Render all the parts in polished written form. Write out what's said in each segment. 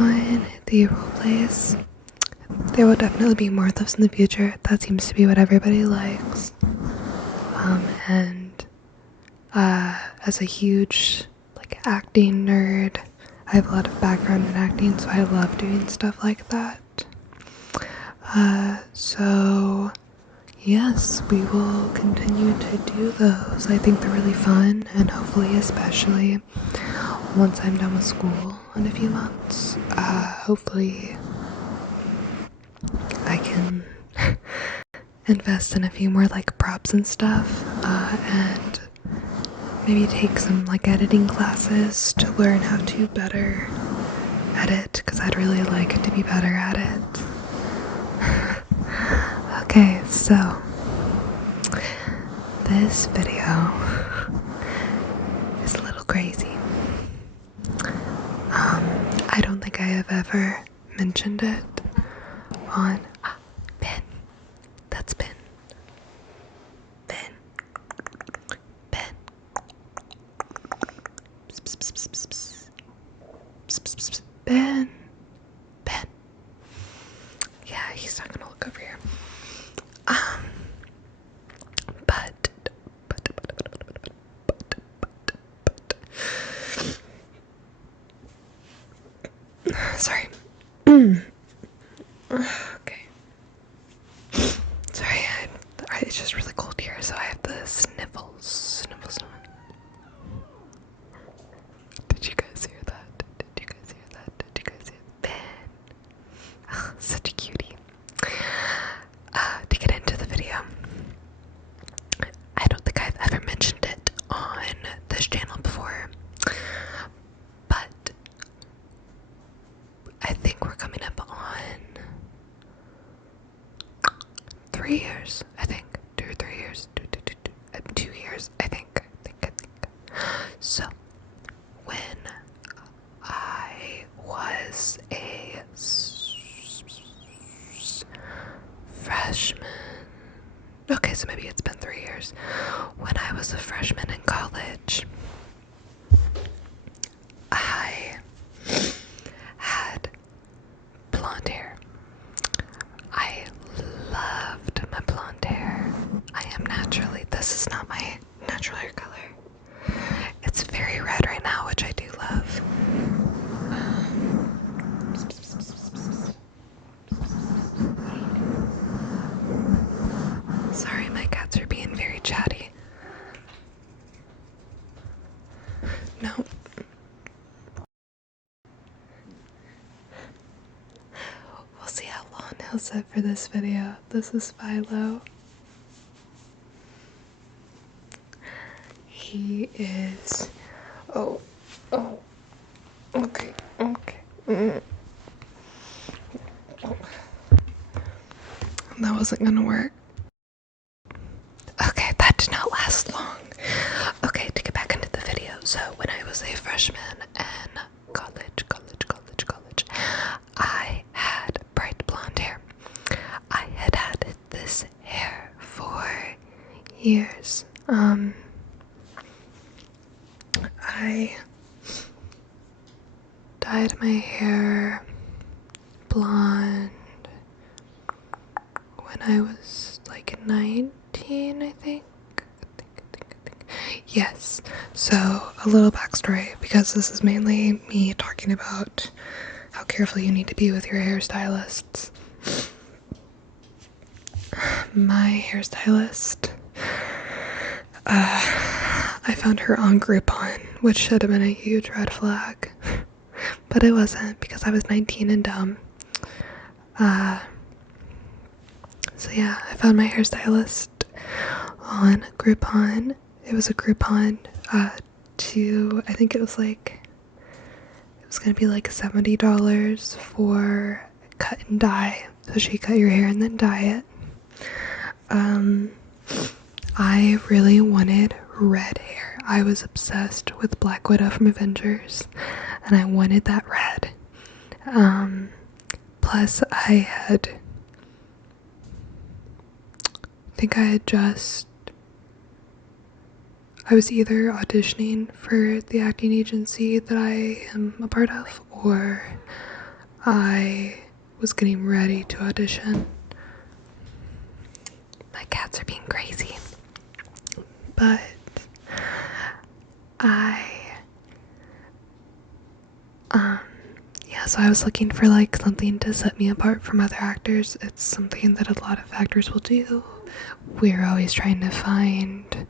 on the role plays. There will definitely be more of those in the future. That seems to be what everybody likes. And as a huge acting nerd, I have a lot of background in acting, so I love doing stuff like that. So yes, we will continue to do those. I think they're really fun, and hopefully, especially once I'm done with school in a few months, hopefully I can invest in a few more props and stuff, and maybe take some editing classes to learn how to better edit, because I'd really like to be better at it. Okay, so this video is a little crazy. I don't think I have ever mentioned it on Ben. That's Ben. Ben. Ben. Ben. Ben. Yeah, he's not gonna look over here. But sorry. Okay. Sorry, it's just really cold here, so I have the sniffles. Did you guys hear that? Did you guys hear Ben? Oh, such a cutie. To get into the video, I don't think I've ever mentioned it on this channel before, but I think we're coming up on 3 years. I think 2 or 3 years. 2 years. I think. So when I was a freshman. Okay, so maybe it's been 3 years. When I was a freshman in college, I had blonde hair. I loved my blonde hair. I am naturally, this is not my natural hair color. It's very red right now, which I do love. Sorry, my cats are being very chatty. No. We'll see how long he'll sit for this video. This is Philo. He is... Oh. Okay. That wasn't gonna work. Okay, that did not last long. Okay, to get back into the video. So when I was a freshman in college, I had bright blonde hair. I had had this hair for years. I dyed my hair blonde when I was 19, I think. Yes. So a little backstory, because this is mainly me talking about how careful you need to be with your hairstylists. My hairstylist, I found her on Groupon, which should have been a huge red flag, but it wasn't, because I was 19 and dumb. So yeah, I found my hairstylist on Groupon. It was a Groupon I think it was gonna be $70 for cut and dye. So she cut your hair and then dye it. I really wanted red hair. I was obsessed with Black Widow from Avengers, and I wanted that red. Plus I was either auditioning for the acting agency that I am a part of, or I was getting ready to audition. My cats are being crazy. But so I was looking for like something to set me apart from other actors. It's something that a lot of actors will do. We're always trying to find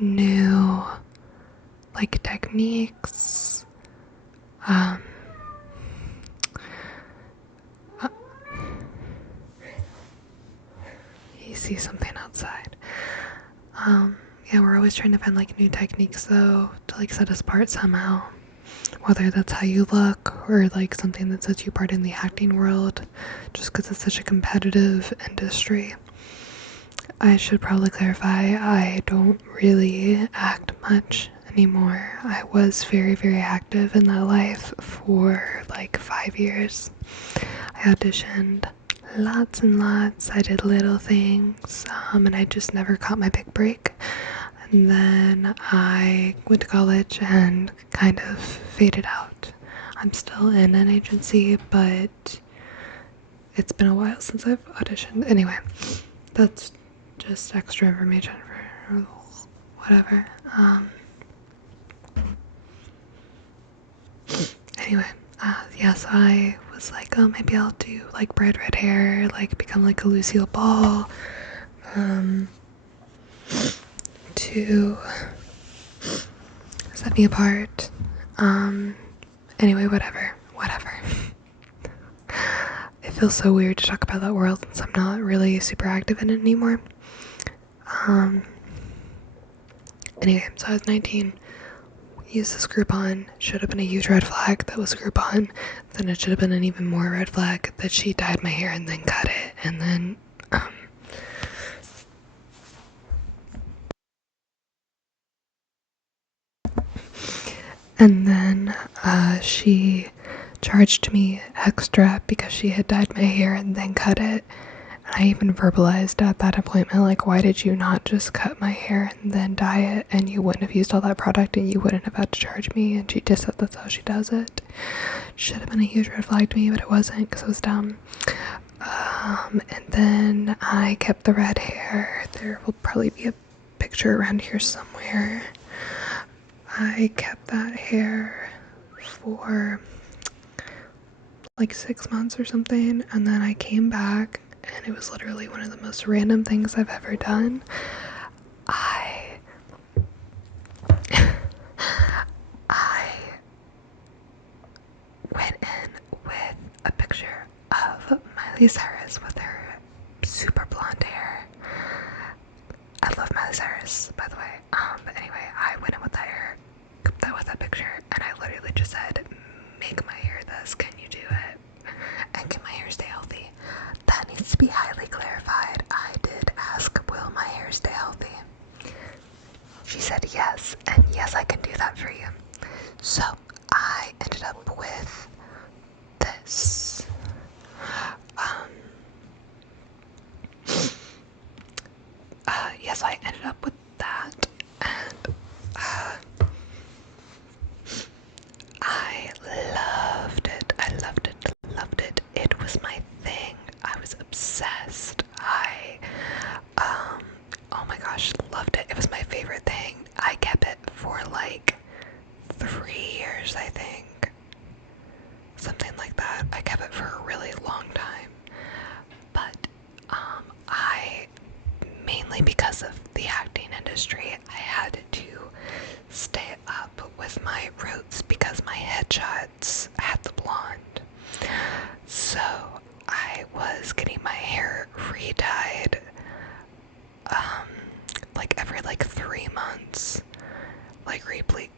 new like techniques. You see something outside. Yeah, we're always trying to find like new techniques though to like set us apart somehow. Whether that's how you look or like something that sets you apart in the acting world, just because it's such a competitive industry. I should probably clarify, I don't really act much anymore. I was very, very active in that life for like 5 years. I auditioned lots and lots. I did little things, and I just never caught my big break. And then I went to college and kind of faded out. I'm still in an agency, but it's been a while since I've auditioned. Anyway, that's just extra information for whatever. Anyway, so I was like, oh, maybe I'll do like bright red hair, like become like a Lucille Ball, to set me apart. Anyway, whatever. It feels so weird to talk about that world since I'm not really super active in it anymore. Anyway, so I was 19, used this Groupon, should have been a huge red flag that was Groupon, then it should have been an even more red flag that she dyed my hair and then cut it, and then, she charged me extra because she had dyed my hair and then cut it. And I even verbalized at that appointment, like, why did you not just cut my hair and then dye it, and you wouldn't have used all that product and you wouldn't have had to charge me? And she just said that's how she does it. Should have been a huge red flag to me, but it wasn't because it was dumb. And then I kept the red hair. There will probably be a picture around here somewhere. I kept that hair for like 6 months or something, and then I came back and it was literally one of the most random things I've ever done. I went in with a picture of Miley Cyrus with her super blonde hair. I love Miley Cyrus, by the way. But anyway, I went in with that picture, and I literally just said, make my hair this, can you do it? And can my hair stay healthy? That needs to be highly clarified. I did ask, will my hair stay healthy? She said yes, and yes, I can do that for you. So I ended up with this. Yes, I ended up with that, and I loved it. It was my thing. I was obsessed. Oh my gosh, loved it. It was my favorite thing. I kept it for like 3 years, I think. Something like that. I kept it for a really long time. But, mainly because of the acting industry, I had to stay up with my roots because my headshots had the blonde. So I was getting my hair re-dyed like every like 3 months. Like re-bleached,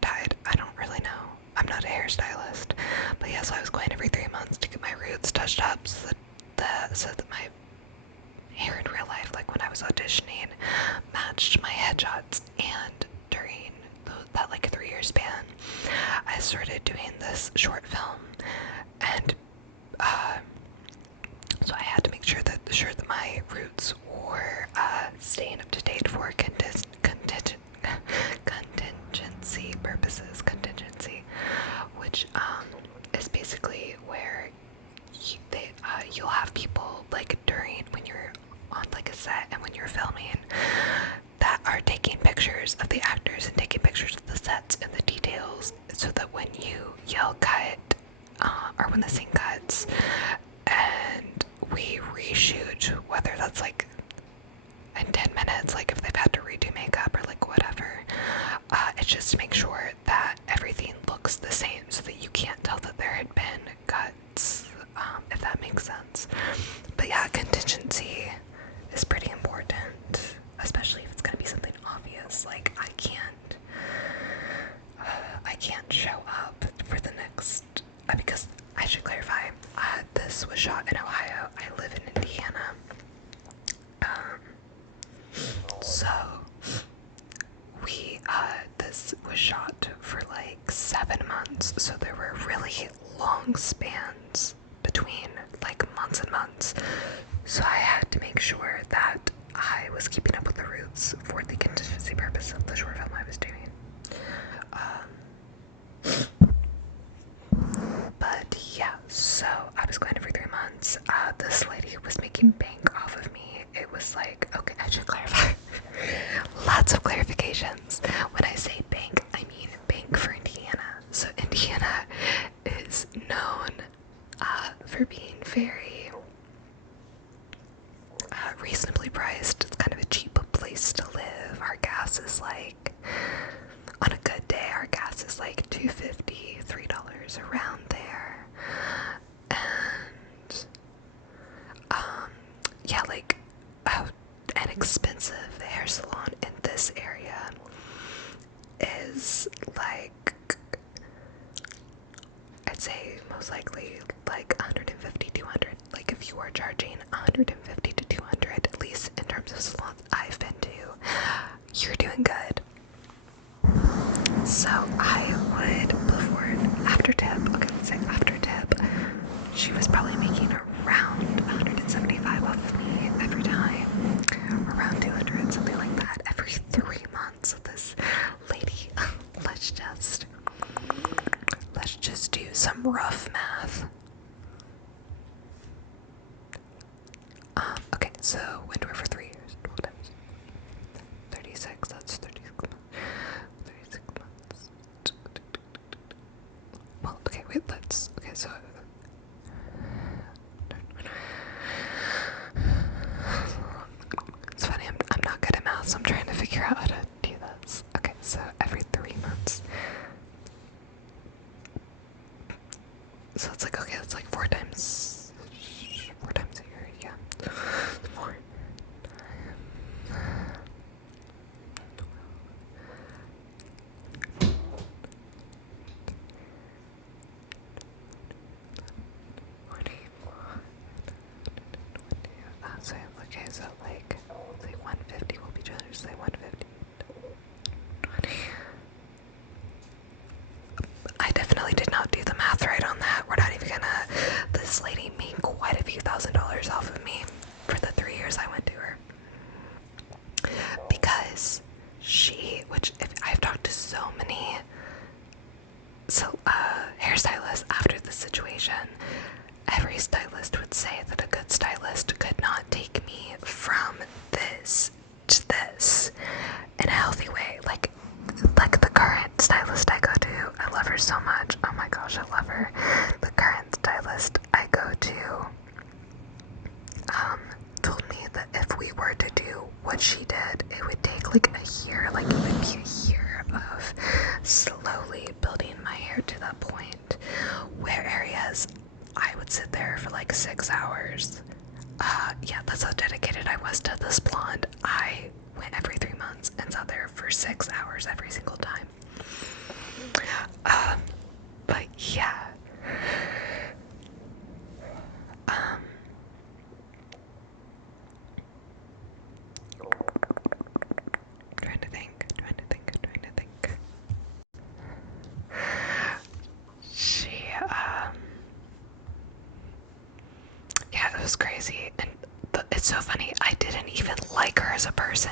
dyed. I don't really know. I'm not a hairstylist. But yeah, so I was going every 3 months to get my roots touched up so that my hair in real life, like when I was auditioning, matched my headshots. And during that like 3-year span, I started doing this short film, and so I had to make sure that my roots were staying up to date for contingency purposes. Contingency. of the actors and taking pictures of the sets and the details so that when you yell cut, or when the scene cuts and we reshoot, whether that's like in 10 minutes, like if they've had to redo makeup or like whatever, it's just to make sure that everything looks the same so that you can't tell that there had been cuts, if that makes sense. But yeah, contingency is pretty important, especially if it's going to be something obvious. Like I can't show up for the next, because I should clarify, this was shot in Ohio. I live in Indiana. So this was shot for like 7 months, so there were really long spans between, like months and months. So I had to make sure that I was keeping up with the roots for the contingency purpose of the short film I was doing. But yeah, so I was going every 3 months. This lady was making bank off of me. It was like, okay, I should clarify. Lots of clarifications. When I say bank, I mean bank for Indiana. So Indiana is known for being very reasonably priced. It's kind of a cheap place to live. Our gas is like, on a good day, our gas is like $2.50, $3 around there. And yeah, like an expensive hair salon in this area is like, I'd say most likely like 150, 200. Like if you are charging 150 to 200, at least in terms of salons I've been to, you're doing good. So I would, after tip, okay, let's say after tip, she was probably making around 175 off of me every time, around 200, something like that, every 3 months. So this lady, let's just do some rough math. Okay, so went to her for 3 years. 36, that's 36 months. Well, okay, wait, okay, so it's funny, I'm not good at math, so I'm trying to figure out how to do this. Okay, so every 3 months. So it's like, okay, it's like 4 times a year, yeah. 4 times. So, okay, so like, say 150 will be just say 150. 20. I definitely did not do the math right on that. We're not even gonna. This lady made quite a few $1,000s off of me for the 3 years I went to her. Because I've talked to so many hairstylists after this situation, every stylist would say that a good stylist could not take me from this to this in a healthy way. Like the current stylist I go to, I love her so much. Oh my gosh, I love her. The current stylist I go to told me that if we were to do what she did, it would take like a year. Like it would be a year of slowly building my hair to that point where areas I would sit there for like 6 hours. Yeah, that's how dedicated I was to this blonde. I went every 3 months and sat there for 6 hours every single time. But yeah. Trying to think. Yeah, it was crazy, and it's so funny, I didn't even like her as a person.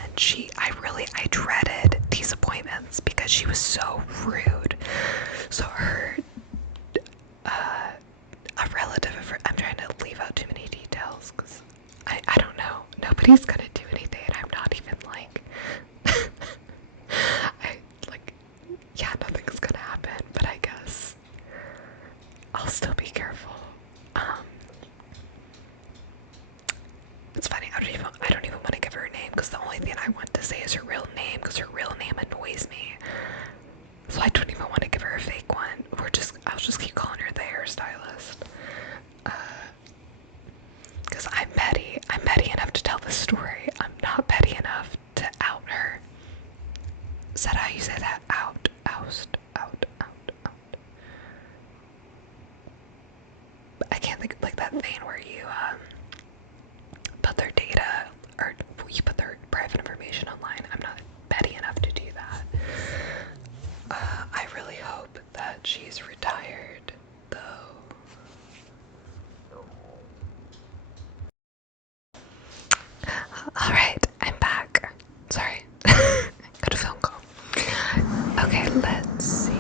I dreaded these appointments because she was so rude. So her, a relative of her, I'm trying to leave out too many details, because I don't know, nobody's gonna do anything, and I'm not even like, just keep calling her the hairstylist. Because I'm petty. I'm petty enough to tell the story. I'm not petty enough to out her. Is that how you say that? Out. I can't think of like that thing where you put their data or you put their private information online. I'm not petty enough to do that. I really hope that she's retired, though. Alright, I'm back. Sorry. Got a phone call. Okay, let's see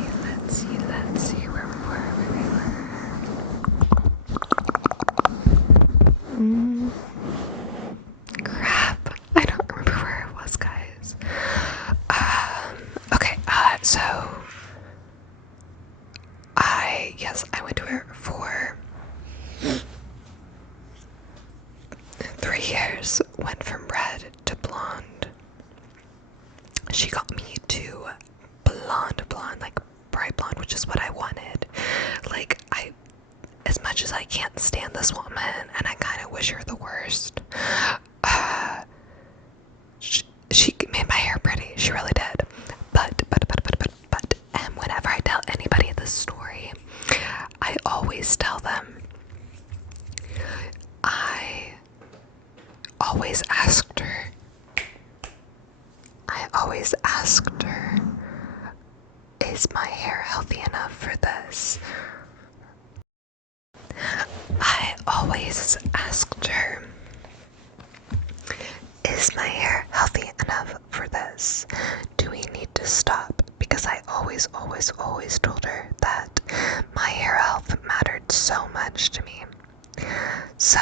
where we were. Crap. I don't remember where it was, guys. Okay, so I went to her for 3 years, went from red to blonde. She got me to blonde, like bright blonde, which is what I wanted. Like, as much as I can't stand this woman, and I kind of wish her the worst, she made my hair pretty. She really did. But, and whenever I tell anybody this story, I always tell them, I always asked her, is my hair healthy enough for this? I always asked her, is my hair healthy enough for this? Do we need to stop? Because I always told her that my hair health mattered so much to me. So,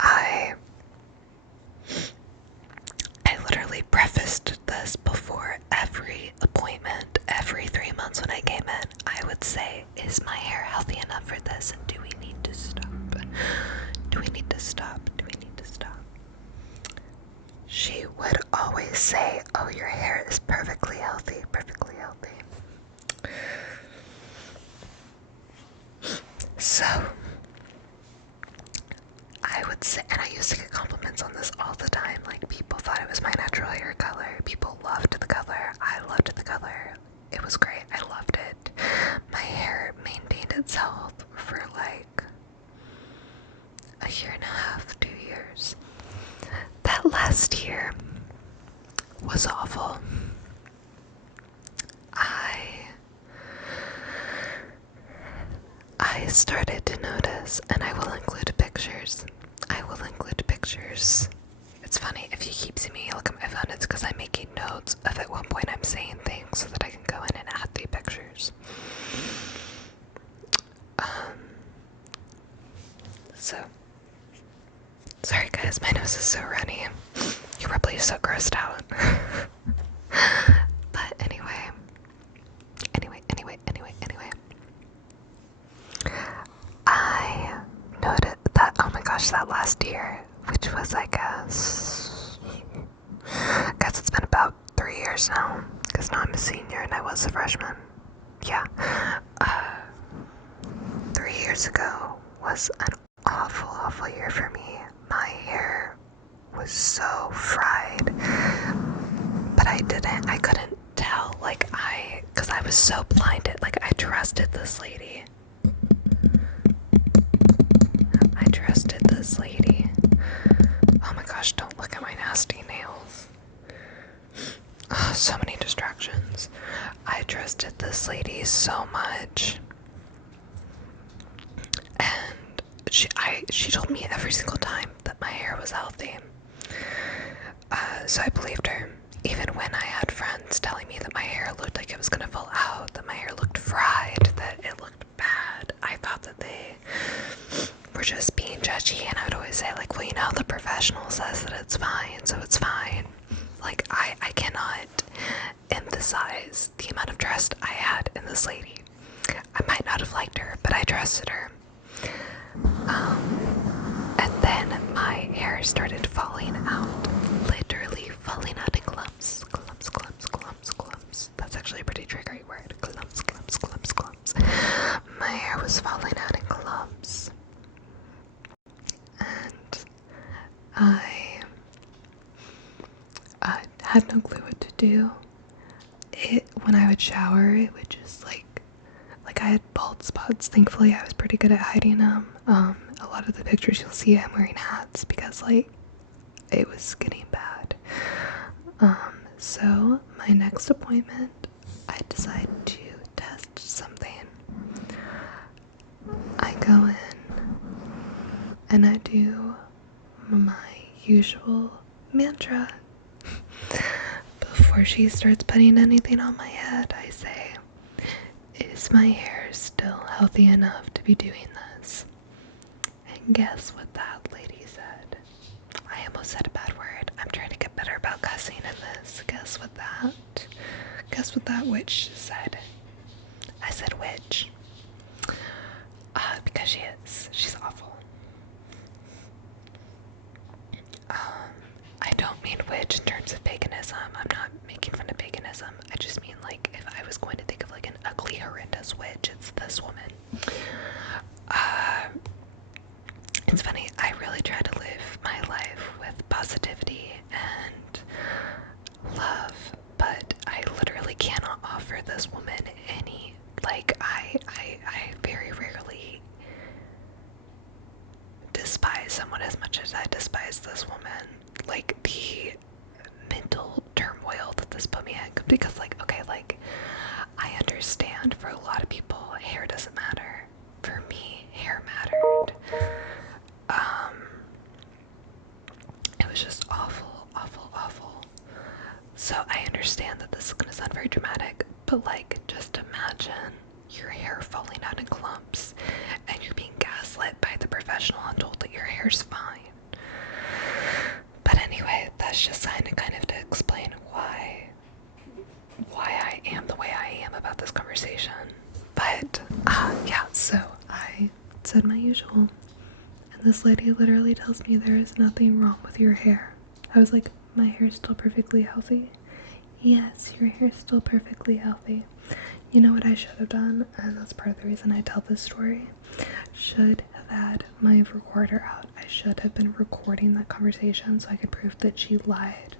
I literally prefaced this before every appointment, every 3 months when I came in. I would say, is my hair healthy enough for this? And do we need to stop? Do we need to stop? Do we need to stop? She would always say, oh, your hair is perfectly healthy, perfectly healthy. So, I would say, and I used to get compliments on this all the time, like people thought it was my natural hair color, people loved the color, I loved the color, it was great, I loved it. My hair maintained its health for like a year and a half, 2 years. That last year was awful. I started to notice, and I will include pictures. It's funny, if you keep seeing me look at my phone, it's because I'm making notes of at one point I'm saying things so that I can go in and add the pictures. So, sorry guys, my nose is so runny. You're probably so grossed out. But anyway. I noted that, oh my gosh, that last year, which was, I guess it's been about 3 years now, because now I'm a senior and I was a freshman. Yeah. 3 years ago was an awful year for me. My hair was so fried, but I couldn't tell, because I was so blinded. Like, I trusted this lady. Oh my gosh, don't look at my nasty nails. Oh, so many distractions. I trusted this lady so much. And she told me every single time that my hair was healthy. So I believed her. Even when I had friends telling me that my hair looked like it was gonna fall out, that my hair looked fried, that it looked bad, I thought that they were just being judgy, and I would always say, like, well, you know, the professional says that it's fine, so it's fine. Like, I cannot emphasize the amount of trust I had in this lady. I might not have liked her, but I trusted her. And then my hair started falling out, literally falling out in clumps. That's actually a pretty triggering word. Clumps. when I would shower, it would just like I had bald spots. Thankfully, I was pretty good at hiding them. A lot of the pictures you'll see I'm wearing hats because like it was getting bad. So my next appointment, I decide to test something. I go in and I do my usual mantra. Before she starts putting anything on my head, I say, is my hair still healthy enough to be doing this? And guess what that lady said? I almost said a bad word. I'm trying to get better about cussing in this. Guess what that witch said? I said witch. Because she is. She's awful. I don't mean witch in terms of paganism. I'm not making fun of paganism. I just mean like if I was going to think of like an ugly, horrendous witch, it's this woman. It's funny, I really try to live my life with positivity and love, but I literally cannot offer this woman any, like, I very rarely despise someone as much as I despise this woman. Like, the mental turmoil that this put me in, because, like, okay, like, I understand for a lot of people, hair doesn't matter. For me, hair mattered. It was just awful, awful, awful. So I understand that this is gonna sound very dramatic, but like, just imagine your hair falling out in clumps and you're being gaslit by the professional and told that your hair's fine. But anyway, that's just kind of to explain why I am the way I am about this conversation. But yeah, so I said my usual, and this lady literally tells me there is nothing wrong with your hair. I was like, my hair's still perfectly healthy? Yes, your hair's still perfectly healthy. You know what I should have done, and that's part of the reason I tell this story. Should have had my recorder out. I should have been recording that conversation so I could prove that she lied.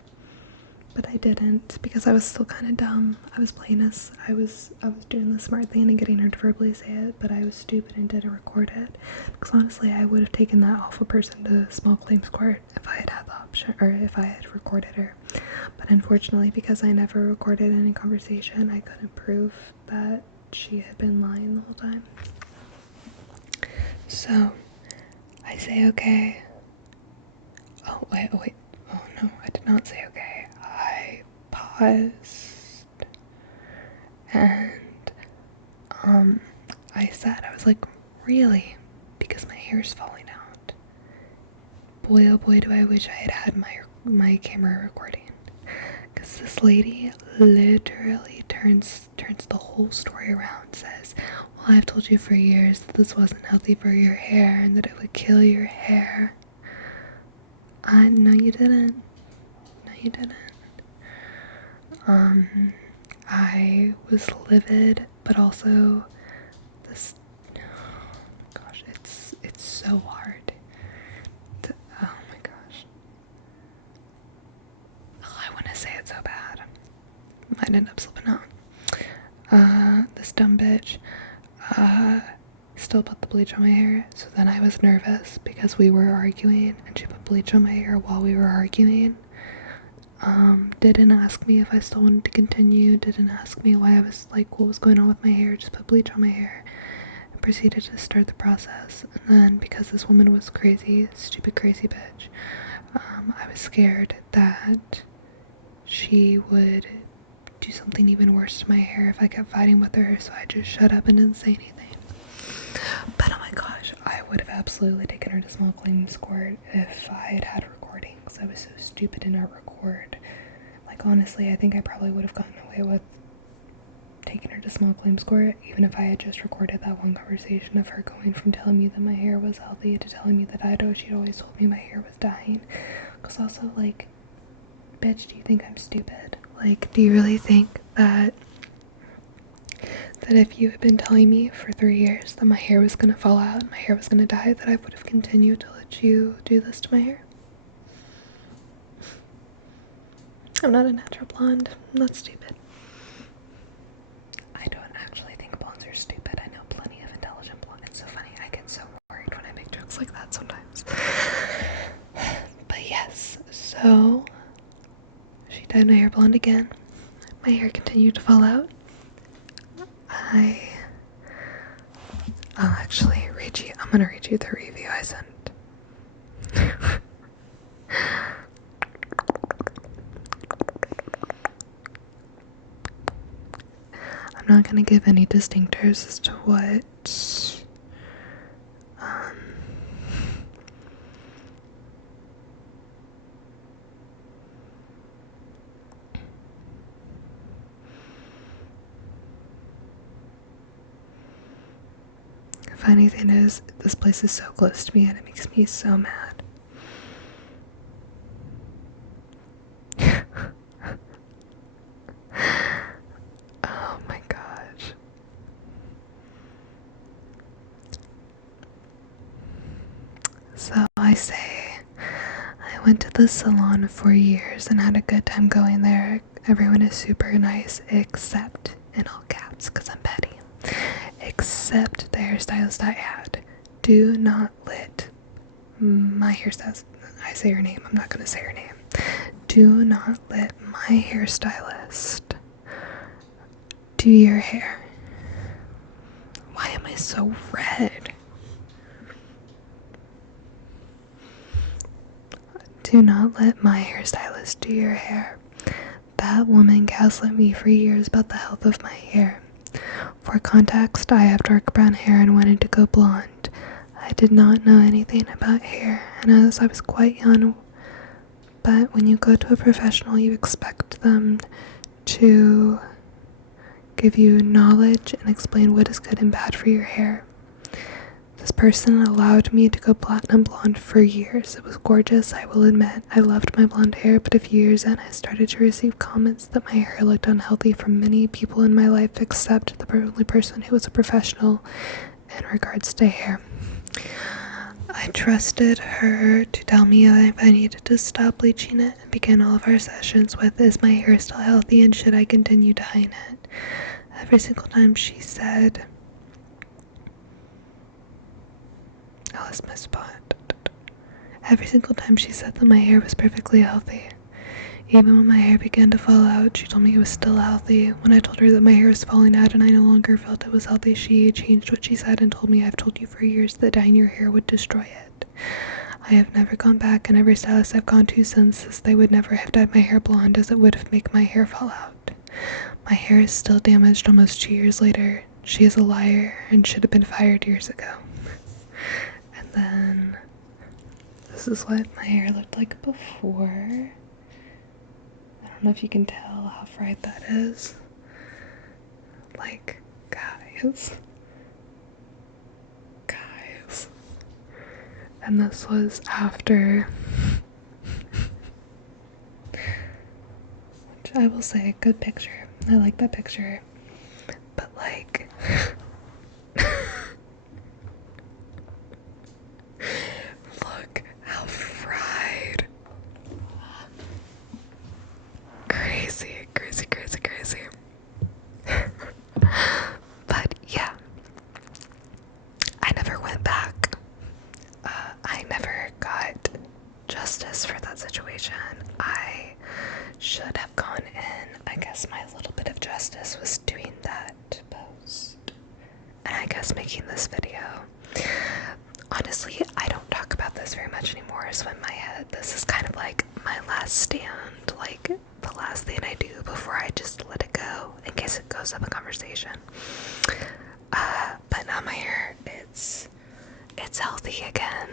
But I didn't, because I was still kind of dumb. I was playing this. I was doing the smart thing and getting her to verbally say it, but I was stupid and didn't record it. Because honestly, I would have taken that awful person to small claims court if I had had the option, or if I had recorded her. But unfortunately, because I never recorded any conversation, I couldn't prove that she had been lying the whole time. So I say okay. Oh wait. Oh no, I did not say okay. I paused and I said, I was like, really? Because my hair's falling out. Boy, oh boy, do I wish I had had my camera recording. Because this lady literally turns the whole story around, says, well, I've told you for years that this wasn't healthy for your hair and that it would kill your hair. No, you didn't. No, you didn't. I was livid, but also this, oh my gosh, it's so hard. Oh my gosh. Oh, I want to say it so bad. Might end up slipping out. This dumb bitch, still put the bleach on my hair, so then I was nervous because we were arguing, and she put bleach on my hair while we were arguing. Didn't ask me if I still wanted to continue, didn't ask me why I was, like, what was going on with my hair, just put bleach on my hair, and proceeded to start the process. And then, because this woman was crazy, stupid crazy bitch, I was scared that she would do something even worse to my hair if I kept fighting with her, so I just shut up and didn't say anything. But oh my gosh, I would have absolutely taken her to small claims court if I had had recording, because I was so stupid to not record. Like, honestly, I think I probably would have gotten away with taking her to small claims court, even if I had just recorded that one conversation of her going from telling me that my hair was healthy to telling me that she'd always told me my hair was dying. Because also, like, bitch, do you think I'm stupid? Like, do you really think that if you had been telling me for 3 years that my hair was gonna fall out and my hair was gonna die, that I would have continued to let you do this to my hair? I'm not a natural blonde. I'm not stupid. So she dyed my hair blonde again. My hair continued to fall out. I'll actually read you. I'm gonna read you the review I sent. I'm not gonna give any distinctors as to what funny thing is, this place is so close to me and it makes me so mad. Oh my gosh. So I say, I went to the salon for years and had a good time going there. Everyone is super nice, except, in all caps, because I'm petty, except the hairstylist I had. Do not let my hairstylist, I say her name, I'm not going to say her name. Do not let my hairstylist do your hair. Why am I so red? Do not let my hairstylist do your hair. That woman gaslit me for years about the health of my hair. For context, I have dark brown hair and wanted to go blonde. I did not know anything about hair, and as I was quite young, but when you go to a professional, you expect them to give you knowledge and explain what is good and bad for your hair. This person allowed me to go platinum blonde for years. It was gorgeous, I will admit. I loved my blonde hair, but a few years in, I started to receive comments that my hair looked unhealthy from many people in my life, except the only person who was a professional in regards to hair. I trusted her to tell me if I needed to stop bleaching it, and began all of our sessions with, is my hair still healthy and should I continue dyeing it? Every single time she said, I lost my spot. Every single time she said that my hair was perfectly healthy. Even when my hair began to fall out, she told me it was still healthy. When I told her that my hair was falling out and I no longer felt it was healthy, she changed what she said and told me, I've told you for years that dyeing your hair would destroy it. I have never gone back, and every stylist I've gone to since says they would never have dyed my hair blonde, as it would have made my hair fall out. My hair is still damaged almost 2 years later. She is a liar and should have been fired years ago. And then this is what my hair looked like before. I don't know if you can tell how fried that is. Like, guys. And this was after, which I will say, good picture. I like that picture. But like, look how fried. Crazy. But yeah, I never went back. I never got justice for that situation. I should have gone in. I guess my little bit of justice was doing that post. And I guess making this video. Honestly, I don't talk about this very much anymore, so in my head, this is kind of like my last stand, like the last thing I do before I just let it go, in case it goes up in conversation. But now my hair, it's healthy again.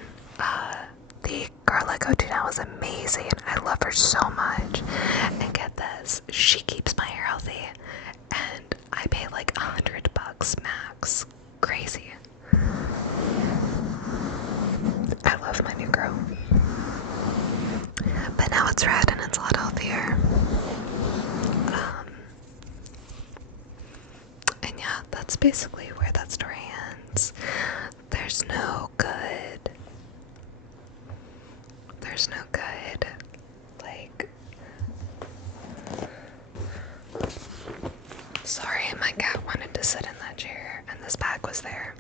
The girl I go to now is amazing. I love her so much. And get this, she keeps my hair healthy, and I pay like $100 max. Crazy. I love my new girl. But now it's red and it's a lot healthier. And yeah, that's basically where that story ends. There's no good, like, sorry, my cat wanted to sit in that chair and this bag was there.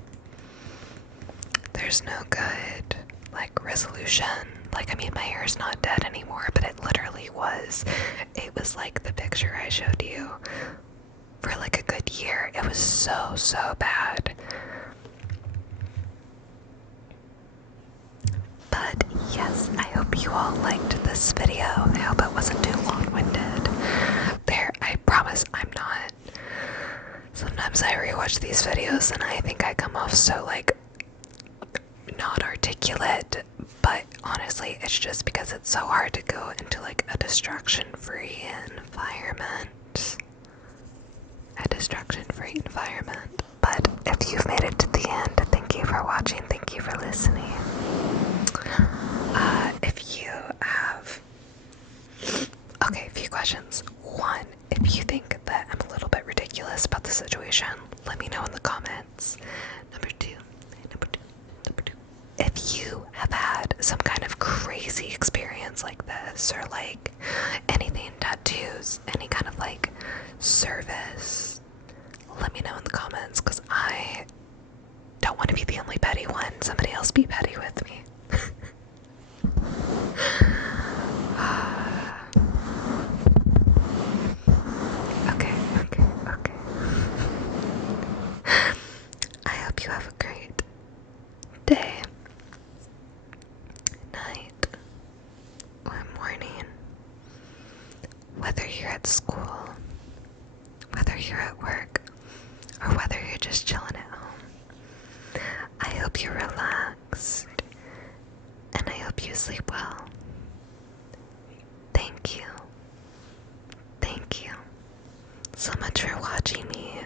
There's no good, like, resolution Like, I mean, my hair is not dead anymore, but it literally was. It was like the picture I showed you for like a good year. It was so, so bad. But yes, I hope you all liked this video. I hope it wasn't too long-winded. I promise I'm not. Sometimes I rewatch these videos and I think I come off so like not articulate, but honestly it's just because it's so hard to go into like a distraction-free environment. But if you've made it to the end, thank you for watching, thank you for listening. If you have a few questions. One, if you think that I'm a little bit ridiculous about the situation, let me know in the comments. Number two, if you have had some kind of crazy experience like this, or like anything, tattoos, any kind of like service, let me know in the comments, because I don't want to be the only petty one. Somebody else be petty with me. Okay. I hope you have a great day, night, or morning. Whether you're at school, whether you're at work, or whether you're just chilling at home. I hope you're relaxed, and I hope you sleep well. Thank you so much for watching me